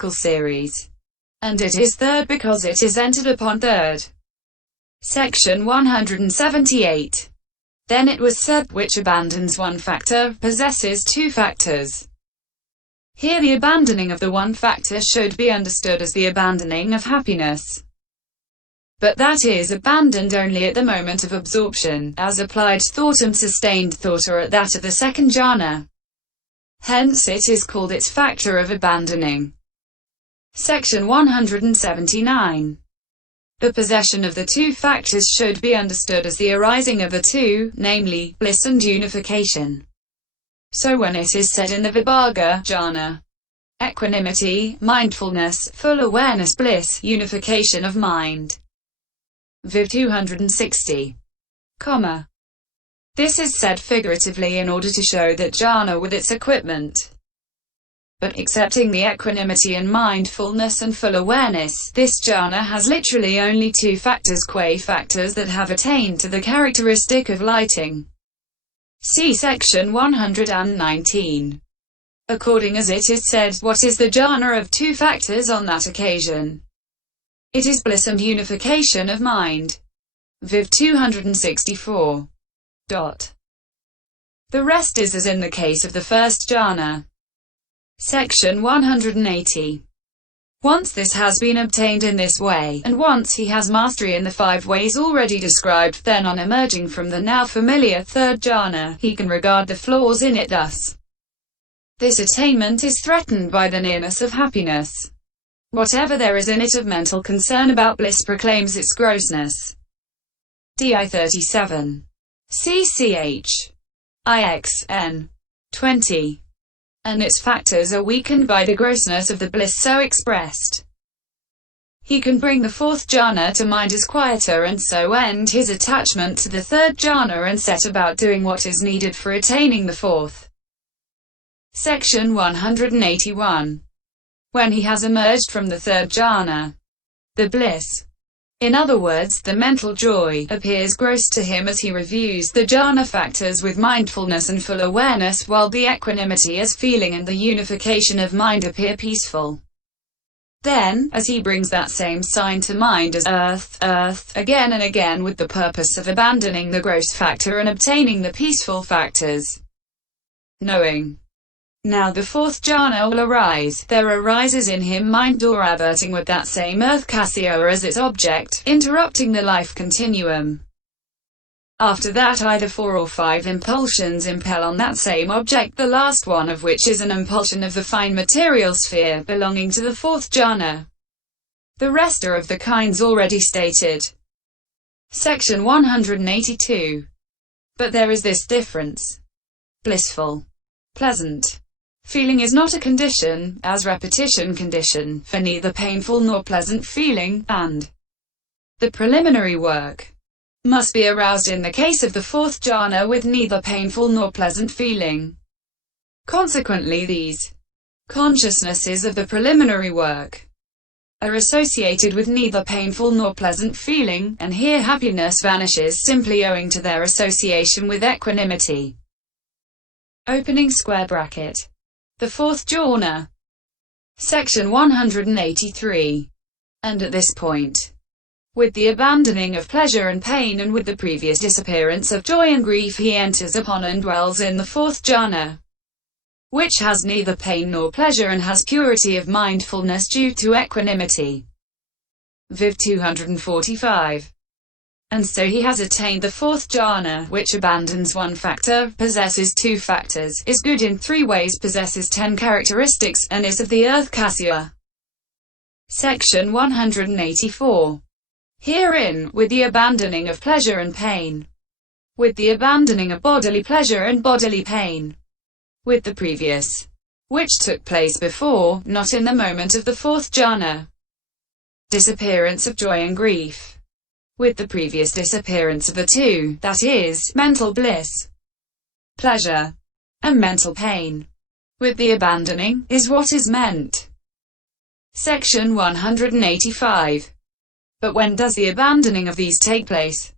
series. And it is third because it is entered upon third. Section 178. Then it was said, which abandons one factor, possesses two factors. Here the abandoning of the one factor should be understood as the abandoning of happiness. But that is abandoned only at the moment of absorption, as applied thought and sustained thought are at that of the second jhana. Hence it is called its factor of abandoning. Section 179. The possession of the two factors should be understood as the arising of the two, namely, bliss and unification. So when it is said in the Vibhaga jhana, equanimity, mindfulness, full awareness, bliss, unification of mind. Viv 260. This is said figuratively in order to show that jhana with its equipment. But excepting the equanimity and mindfulness and full awareness, this jhana has literally only two factors, factors that have attained to the characteristic of lighting. See section 119. According as it is said, what is the jhana of two factors on that occasion? It is bliss and unification of mind. Viv 264. The rest is as in the case of the first jhana. Section 180. Once this has been obtained in this way, and once he has mastery in the 5 ways already described, then on emerging from the now familiar third jhana, he can regard the flaws in it thus. This attainment is threatened by the nearness of happiness. Whatever there is in it of mental concern about bliss proclaims its grossness. Di 37. CCH. IXN. 20. And its factors are weakened by the grossness of the bliss so expressed. He can bring the fourth jhana to mind as quieter and so end his attachment to the third jhana and set about doing what is needed for attaining the fourth. Section 181. When he has emerged from the third jhana, the bliss, in other words, the mental joy, appears gross to him as he reviews the jhana factors with mindfulness and full awareness, while the equanimity as feeling and the unification of mind appear peaceful. Then, as he brings that same sign to mind as earth, again and again with the purpose of abandoning the gross factor and obtaining the peaceful factors, knowing, now the fourth jhana will arise, there arises in him mind or averting with that same earth KASIÓA as its object, interrupting the life continuum. After that either 4 or 5 impulsions impel on that same object, the last one of which is an impulsion of the fine material sphere, belonging to the fourth jhana. The rest are of the kinds already stated. Section 182. But there is this difference. Blissful, pleasant feeling is not a condition, as repetition condition, for neither painful nor pleasant feeling, and the preliminary work must be aroused in the case of the fourth jhana with neither painful nor pleasant feeling. Consequently these consciousnesses of the preliminary work are associated with neither painful nor pleasant feeling, and here happiness vanishes simply owing to their association with equanimity. Opening square bracket. The fourth jhana. Section 183. And at this point, with the abandoning of pleasure and pain and with the previous disappearance of joy and grief, he enters upon and dwells in the fourth jhana, which has neither pain nor pleasure and has purity of mindfulness due to equanimity. Viv 245. And so he has attained the fourth jhana, which abandons one factor, possesses two factors, is good in 3 ways, possesses 10 characteristics, and is of the earth KASIÓA. Section 184. Herein, with the abandoning of pleasure and pain, with the abandoning of bodily pleasure and bodily pain, with the previous, which took place before, not in the moment of the fourth jhana, disappearance of joy and grief, with the previous disappearance of the two, that is, mental bliss, pleasure, and mental pain, with the abandoning, is what is meant. Section 185. But when does the abandoning of these take place?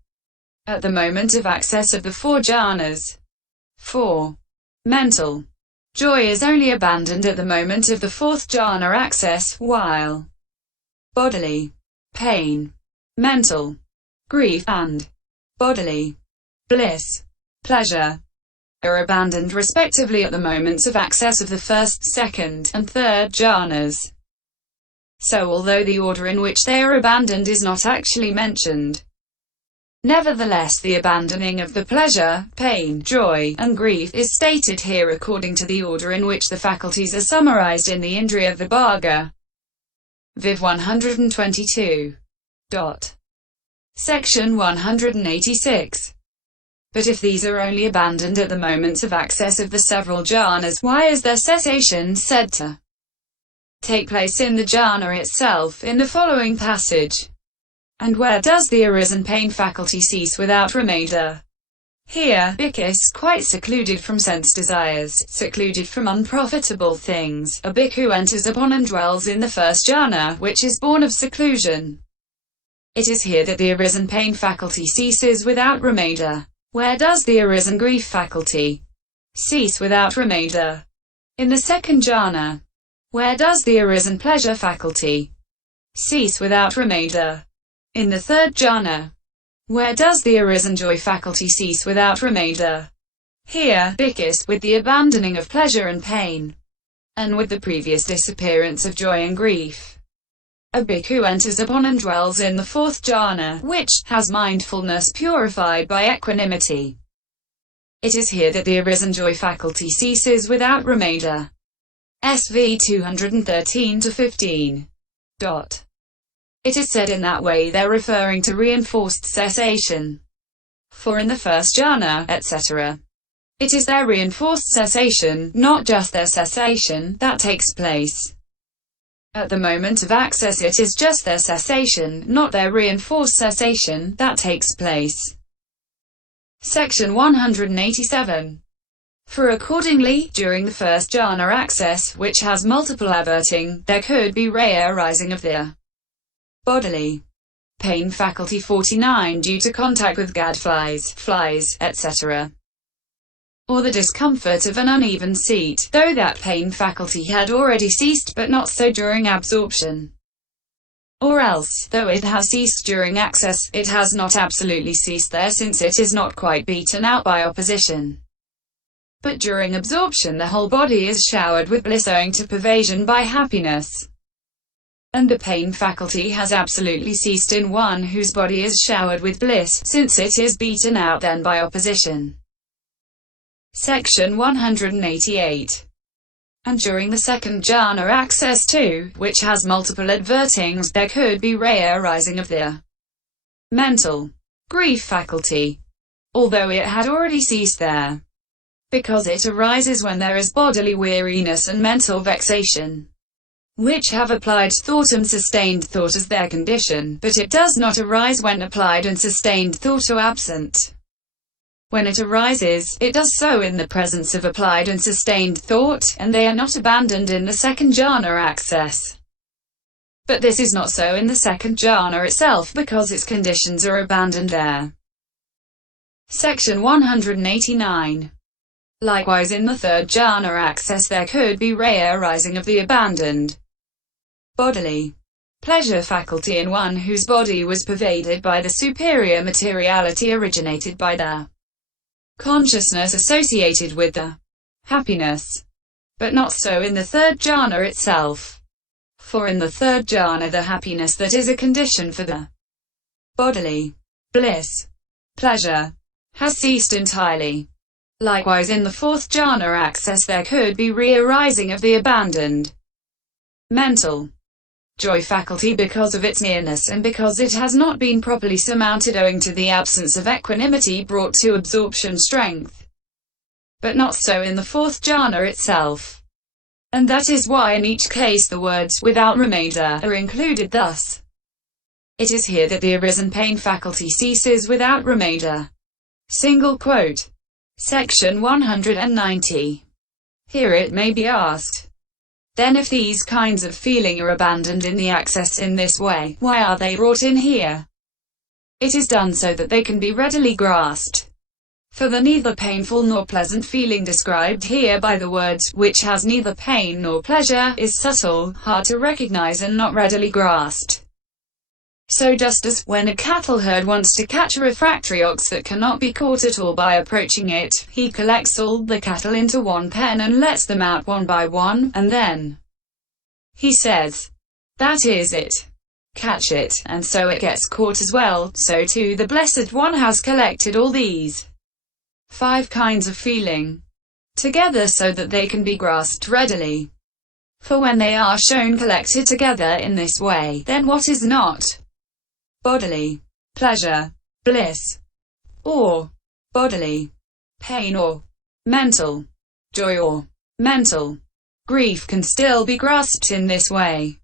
At the moment of access of the 4 jhanas. 4. Mental, joy is only abandoned at the moment of the fourth jhana access, while bodily pain, mental grief, and bodily bliss, pleasure, are abandoned respectively at the moments of access of the first, second, and third jhanas. So although the order in which they are abandoned is not actually mentioned, nevertheless the abandoning of the pleasure, pain, joy, and grief is stated here according to the order in which the faculties are summarized in the Indriya Vibhaga. Viv 122. Section 186. But if these are only abandoned at the moments of access of the several jhanas, why is their cessation said to take place in the jhana itself, in the following passage? And where does the arisen pain faculty cease without remainder? Here, because, quite secluded from sense desires, secluded from unprofitable things, a bhikkhu enters upon and dwells in the first jhana, which is born of seclusion. It is here that the arisen pain faculty ceases without remainder. Where does the arisen grief faculty cease without remainder? In the second jhana. Where does the arisen pleasure faculty cease without remainder? In the third jhana. Where does the arisen joy faculty cease without remainder? Here, because, with the abandoning of pleasure and pain, and with the previous disappearance of joy and grief, a bhikkhu enters upon and dwells in the fourth jhana, which has mindfulness purified by equanimity. It is here that the arisen joy faculty ceases without remainder. SV 213-15. It is said in that way they're referring to reinforced cessation. For in the first jhana, etc., it is their reinforced cessation, not just their cessation, that takes place. At the moment of access it is just their cessation, not their reinforced cessation, that takes place. Section 187. For accordingly, during the first jhana access, which has multiple averting, there could be rare arising of the bodily pain faculty 49 due to contact with gadflies, flies, etc., or the discomfort of an uneven seat, though that pain faculty had already ceased, but not so during absorption. Or else, though it has ceased during access, it has not absolutely ceased there since it is not quite beaten out by opposition. But during absorption the whole body is showered with bliss owing to pervasion by happiness. And the pain faculty has absolutely ceased in one whose body is showered with bliss, since it is beaten out then by opposition. Section 188. And during the second jhana access too, which has multiple advertings, there could be rare arising of the mental grief faculty, although it had already ceased there, because it arises when there is bodily weariness and mental vexation, which have applied thought and sustained thought as their condition, but it does not arise when applied and sustained thought are absent. When it arises, it does so in the presence of applied and sustained thought, and they are not abandoned in the second jhana access. But this is not so in the second jhana itself, because its conditions are abandoned there. Section 189. Likewise in the third jhana access there could be rare arising of the abandoned bodily pleasure faculty in one whose body was pervaded by the superior materiality originated by the consciousness associated with the happiness, but not so in the third jhana itself. For in the third jhana the happiness that is a condition for the bodily bliss, pleasure, has ceased entirely. Likewise in the fourth jhana access there could be re-arising of the abandoned mental joy faculty because of its nearness and because it has not been properly surmounted owing to the absence of equanimity brought to absorption strength. But not so in the fourth jhana itself. And that is why in each case the words without remainder are included thus. It is here that the arisen pain faculty ceases without remainder. Single quote. Section 190. Here it may be asked, then if these kinds of feeling are abandoned in the access in this way, why are they brought in here? It is done so that they can be readily grasped. For the neither painful nor pleasant feeling described here by the words, which has neither pain nor pleasure, is subtle, hard to recognize and not readily grasped. So just as, when a cattle herd wants to catch a refractory ox that cannot be caught at all by approaching it, he collects all the cattle into one pen and lets them out one by one, and then he says, "That is it. Catch it," and so it gets caught as well. So too the Blessed One has collected all these 5 kinds of feeling together so that they can be grasped readily. For when they are shown collected together in this way, then what is not bodily pleasure, bliss, or bodily pain, or mental joy, or mental grief can still be grasped in this way.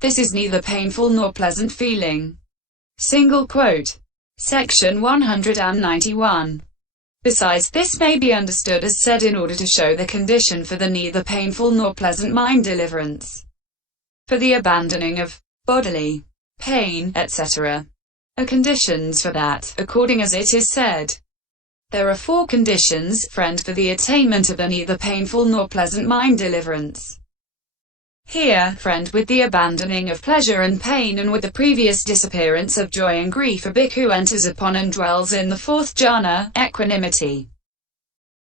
This is neither painful nor pleasant feeling. Single quote. Section 191. Besides, this may be understood as said in order to show the condition for the neither painful nor pleasant mind deliverance, for the abandoning of bodily pain, etc. are conditions for that, according as it is said. There are 4 conditions, friend, for the attainment of the neither painful nor pleasant mind deliverance. Here, friend, with the abandoning of pleasure and pain and with the previous disappearance of joy and grief, a bhikkhu enters upon and dwells in the 4th jhana, equanimity.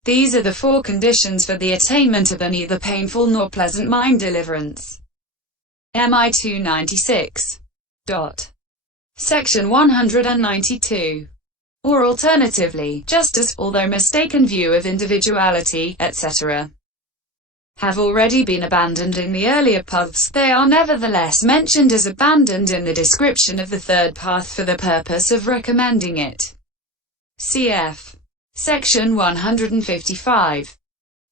These are the 4 conditions for the attainment of the neither painful nor pleasant mind deliverance. MI 296. Section 192. Or alternatively, just as, although mistaken view of individuality, etc. have already been abandoned in the earlier paths, they are nevertheless mentioned as abandoned in the description of the 3rd path for the purpose of recommending it. Cf. Section 155.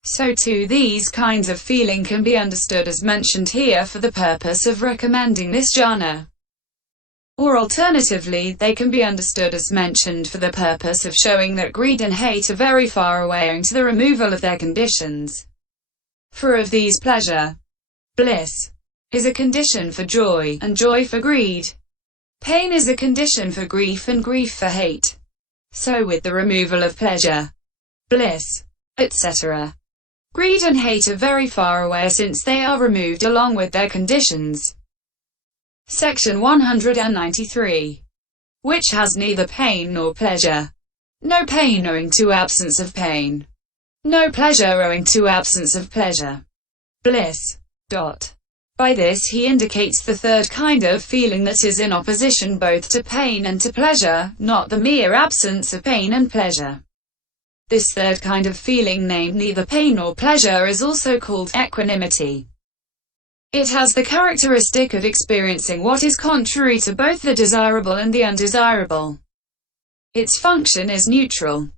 So too these kinds of feeling can be understood as mentioned here for the purpose of recommending this jhana. Or alternatively, they can be understood as mentioned for the purpose of showing that greed and hate are very far away owing to the removal of their conditions. For of these pleasure, bliss, is a condition for joy, and joy for greed. Pain is a condition for grief, and grief for hate. So with the removal of pleasure, bliss, etc., greed and hate are very far away since they are removed along with their conditions. Section 193. Which has neither pain nor pleasure. No pain owing to absence of pain. No pleasure owing to absence of pleasure. Bliss. By this he indicates the 3rd kind of feeling that is in opposition both to pain and to pleasure, not the mere absence of pain and pleasure. This 3rd kind of feeling, named neither pain nor pleasure, is also called equanimity. It has the characteristic of experiencing what is contrary to both the desirable and the undesirable. Its function is neutral.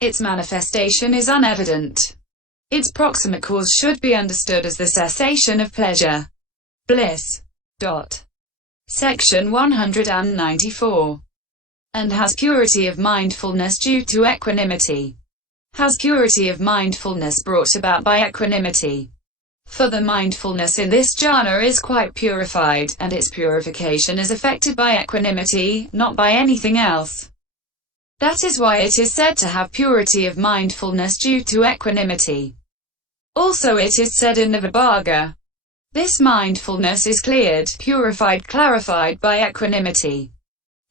Its manifestation is unevident. Its proximate cause should be understood as the cessation of pleasure. Bliss. Section 194. And has purity of mindfulness due to equanimity. Has purity of mindfulness brought about by equanimity. For the mindfulness in this jhana is quite purified, and its purification is effected by equanimity, not by anything else. That is why it is said to have purity of mindfulness due to equanimity. Also it is said in the Vibhaga, this mindfulness is cleared, purified, clarified by equanimity.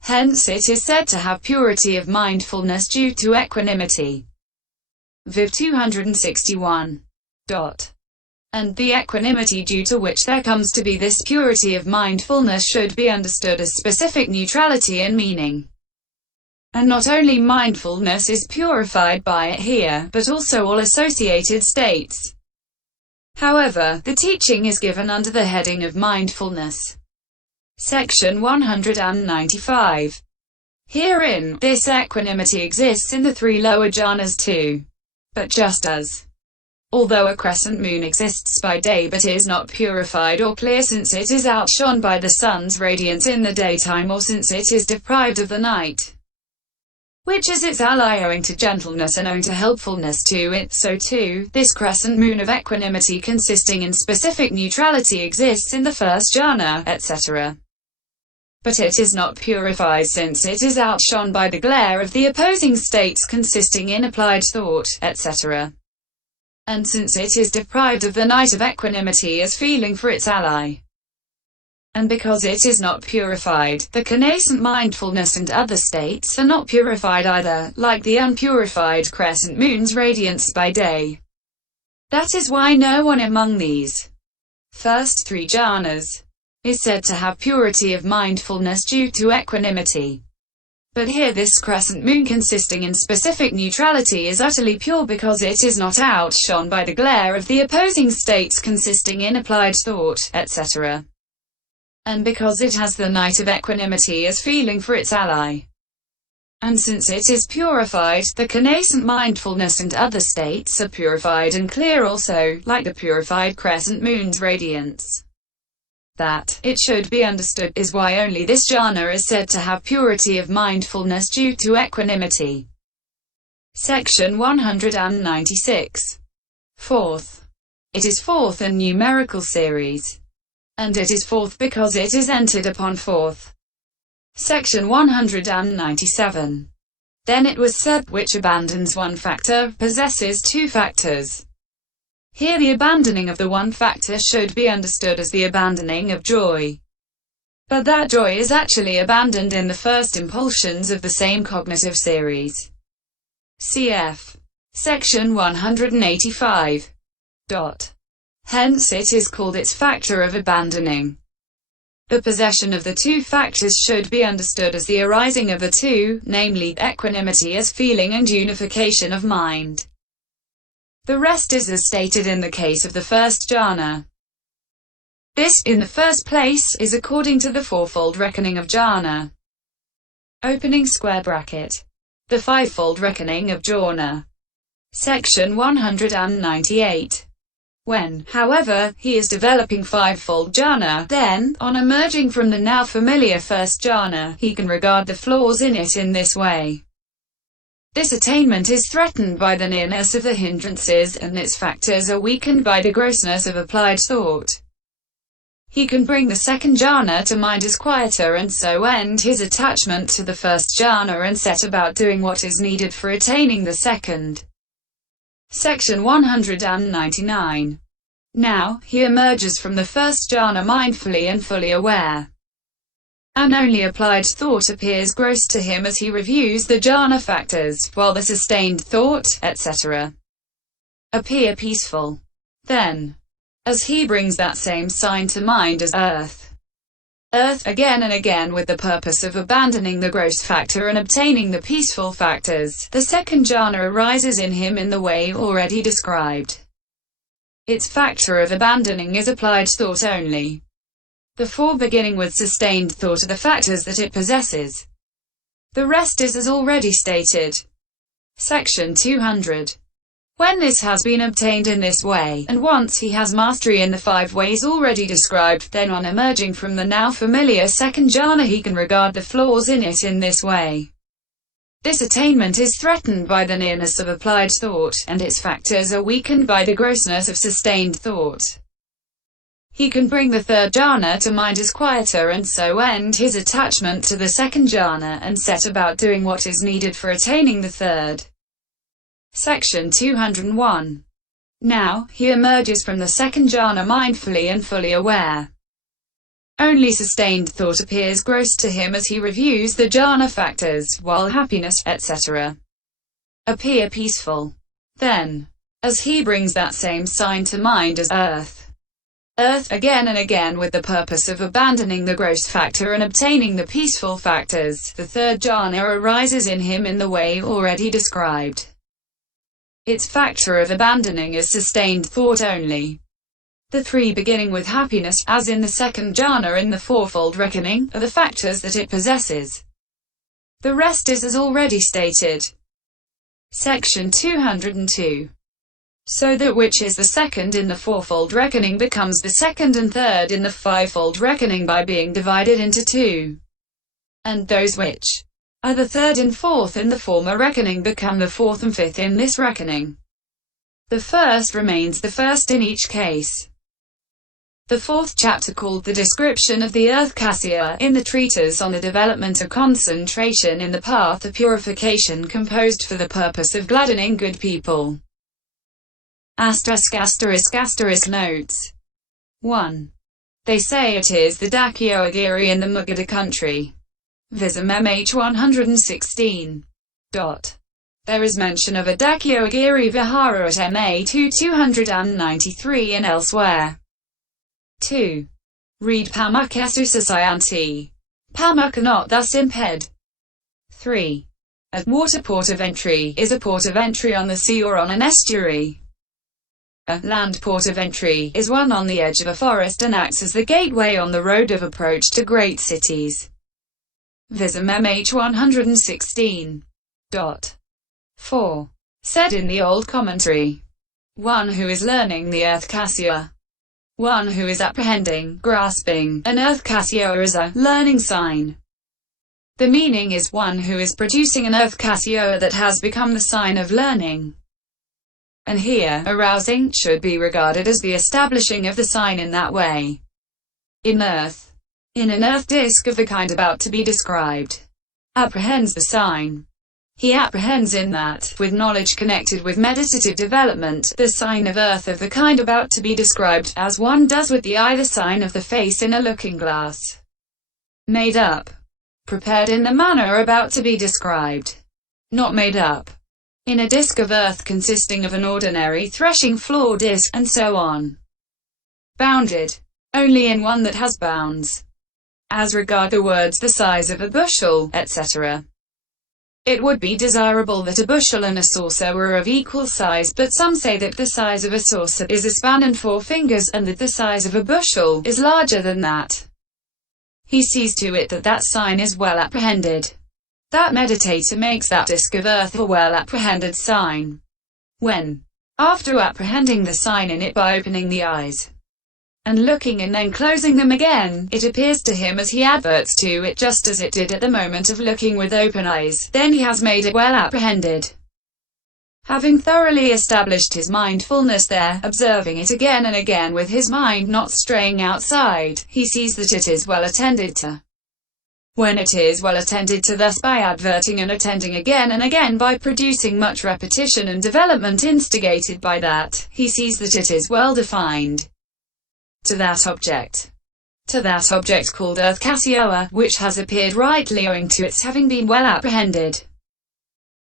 Hence it is said to have purity of mindfulness due to equanimity. Viv 261. And the equanimity due to which there comes to be this purity of mindfulness should be understood as specific neutrality in meaning. And not only mindfulness is purified by it here, but also all associated states. However, the teaching is given under the heading of mindfulness. Section 195. Herein, this equanimity exists in the 3 lower jhanas too. But just as, although a crescent moon exists by day but is not purified or clear since it is outshone by the sun's radiance in the daytime, or since it is deprived of the night, which is its ally owing to gentleness and owing to helpfulness to it, so too, this crescent moon of equanimity consisting in specific neutrality exists in the 1st jhana, etc. But it is not purified since it is outshone by the glare of the opposing states consisting in applied thought, etc. And since it is deprived of the night of equanimity as feeling for its ally. And because it is not purified, the connascent mindfulness and other states are not purified either, like the unpurified crescent moon's radiance by day. That is why no one among these first three jhanas is said to have purity of mindfulness due to equanimity. But here this crescent moon consisting in specific neutrality is utterly pure because it is not outshone by the glare of the opposing states consisting in applied thought, etc. And because it has the night of equanimity as feeling for its ally. And since it is purified, the connascent mindfulness and other states are purified and clear also, like the purified crescent moon's radiance. That, it should be understood, is why only this jhana is said to have purity of mindfulness due to equanimity. Section 196. Fourth. It is fourth in numerical series. And it is fourth because it is entered upon fourth. Section 197. Then it was said, which abandons one factor, possesses two factors. Here the abandoning of the one factor should be understood as the abandoning of joy. But that joy is actually abandoned in the first impulsions of the same cognitive series. Cf. Section 185. Hence it is called its factor of abandoning. The possession of the two factors should be understood as the arising of the two, namely, equanimity as feeling and unification of mind. The rest is as stated in the case of the first jhana. This, in the first place, is according to the fourfold reckoning of jhana. Opening square bracket. The fivefold reckoning of jhana. Section 198. When, however, he is developing fivefold jhana, then, on emerging from the now familiar first jhana, he can regard the flaws in it in this way. This attainment is threatened by the nearness of the hindrances, and its factors are weakened by the grossness of applied thought. He can bring the second jhana to mind as quieter and so end his attachment to the first jhana and set about doing what is needed for attaining the second. Section 199. Now, he emerges from the first jhana mindfully and fully aware. And only applied thought appears gross to him as he reviews the jhana factors, while the sustained thought, etc. appear peaceful. Then, as he brings that same sign to mind as earth, again and again with the purpose of abandoning the gross factor and obtaining the peaceful factors, the second jhana arises in him in the way already described. Its factor of abandoning is applied thought only. The four beginning with sustained thought are the factors that it possesses. The rest is as already stated. Section 200. When this has been obtained in this way, and once he has mastery in the 5 ways already described, then on emerging from the now familiar second jhana he can regard the flaws in it in this way. This attainment is threatened by the nearness of applied thought, and its factors are weakened by the grossness of sustained thought. He can bring the third jhana to mind as quieter and so end his attachment to the second jhana and set about doing what is needed for attaining the third. Section 201. Now, he emerges from the second jhana mindfully and fully aware. Only sustained thought appears gross to him as he reviews the jhana factors, while happiness, etc. appear peaceful. Then, as he brings that same sign to mind as earth, again and again with the purpose of abandoning the gross factor and obtaining the peaceful factors, the third jhana arises in him in the way already described. Its factor of abandoning is sustained thought only. The 3 beginning with happiness, as in the second jhana in the fourfold reckoning, are the factors that it possesses. The rest is as already stated. Section 202. So that which is the second in the fourfold reckoning becomes the second and third in the fivefold reckoning by being divided into 2. And those which are the third and fourth in the former reckoning become the fourth and fifth in this reckoning. The first remains the first in each case. The fourth chapter, called The Description of the Earth KASIÓA, in the treatise on the development of concentration in the path of purification, composed for the purpose of gladdening good people. ***** notes. 1. They say it is the Dakyoagiri in the Magadha country. Visum MH 116. There is mention of a Dakyoagiri Vihara at MA 293 and elsewhere. 2. Read Pamukkessu Sasayanti. Pamukka not thus imped. 3. A water port of entry is a port of entry on the sea or on an estuary. A land port of entry is one on the edge of a forest and acts as the gateway on the road of approach to great cities. Visum MH 116. 4. Said in the old commentary. One who is learning the earth KASIÓA. One who is apprehending, grasping, an earth KASIÓA as a learning sign. The meaning is one who is producing an earth KASIÓA that has become the sign of learning. And here, arousing should be regarded as the establishing of the sign in that way. In an earth disk of the kind about to be described, apprehends the sign. He apprehends in that, with knowledge connected with meditative development, the sign of earth of the kind about to be described, as one does with the eye the sign of the face in a looking glass. Made up. Prepared in the manner about to be described. Not made up. In a disk of earth consisting of an ordinary threshing floor disk, and so on. Bounded. Only in one that has bounds. As regard the words the size of a bushel, etc. It would be desirable that a bushel and a saucer were of equal size, but some say that the size of a saucer is a span and 4 fingers, and that the size of a bushel is larger than that. He sees to it that that sign is well apprehended. That meditator makes that disk of earth a well apprehended sign. When, after apprehending the sign in it by opening the eyes, and looking and then closing them again, it appears to him as he adverts to it just as it did at the moment of looking with open eyes, then he has made it well apprehended. Having thoroughly established his mindfulness there, observing it again and again with his mind not straying outside, he sees that it is well attended to. When it is well attended to thus by adverting and attending again and again by producing much repetition and development instigated by that, he sees that it is well defined. To that object called earth KASIÓA, which has appeared rightly owing to its having been well apprehended.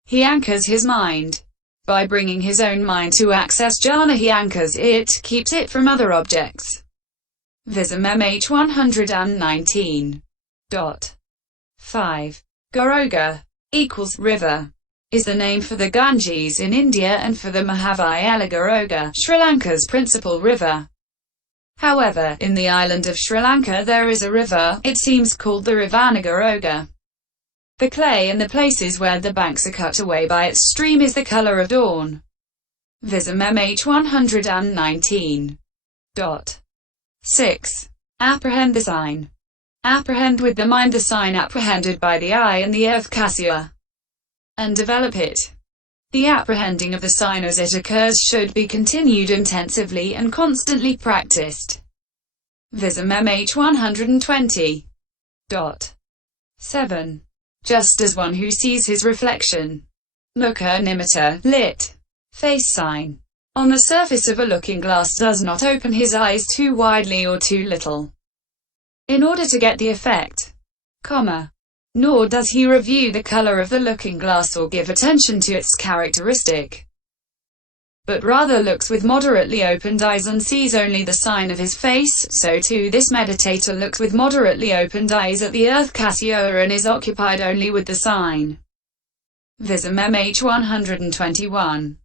He anchors his mind. By bringing his own mind to access jhana he anchors it, keeps it from other objects. Visum MH 119. 5. Garoga equals river is the name for the Ganges in India and for the Mahavayala Garoga, Sri Lanka's principal river. However, in the island of Sri Lanka there is a river, it seems called the Ravana. The clay in the places where the banks are cut away by its stream is the color of dawn. Visum MH 119. 6. Apprehend the sign. Apprehend with the mind the sign apprehended by the eye and the earth KASIÓA, and develop it. The apprehending of the sign as it occurs should be continued intensively and constantly practiced. Visum MH 120. 7. Just as one who sees his reflection, mukha nimitta, lit, face sign, on the surface of a looking glass does not open his eyes too widely or too little, in order to get the effect, nor does he review the color of the looking glass or give attention to its characteristic, but rather looks with moderately opened eyes and sees only the sign of his face, so too this meditator looks with moderately opened eyes at the earth KASIÓA and is occupied only with the sign. Visum MH 121.